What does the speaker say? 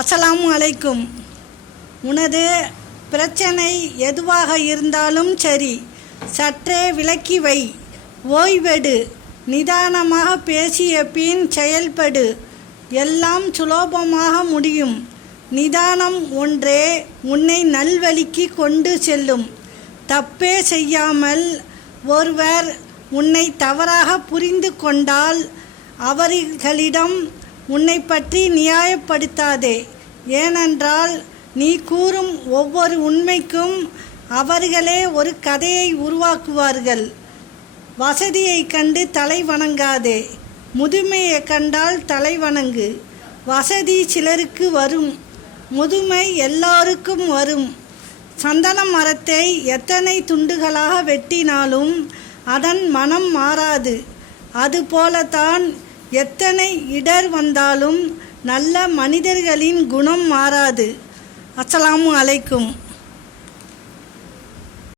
அஸ்ஸலாமு அலைக்கும். உனது பிரச்சனை எதுவாக இருந்தாலும் சரி, சற்றே விலக்கி வை, ஓய்வெடு, நிதானமாக பேசிய பின் செயல்படு. எல்லாம் சுலபமாக முடியும். நிதானம் ஒன்றே உன்னை நல்வழிக்கு கொண்டு செல்லும். தப்பே செய்யாமல் ஒருவர் உன்னை தவறாக புரிந்து கொண்டால் அவர்களிடம் உன்னை பற்றி நியாயப்படுத்தாதே. ஏனென்றால் நீ கூறும் ஒவ்வொரு உண்மைக்கும் அவர்களே ஒரு கதையை உருவாக்குவார்கள். வசதியை கண்டு தலை வணங்காதே, முதுமையை கண்டால் தலை வணங்கு. வசதி சிலருக்கு வரும், முதுமை எல்லோருக்கும் வரும். சந்தன மரத்தை எத்தனை துண்டுகளாக வெட்டினாலும் அதன் மனம் மாறாது. அதுபோலத்தான் எத்தனை இடர் வந்தாலும் நல்ல மனிதர்களின் குணம் மாறாது. அஸ்ஸலாமு அலைக்கும்.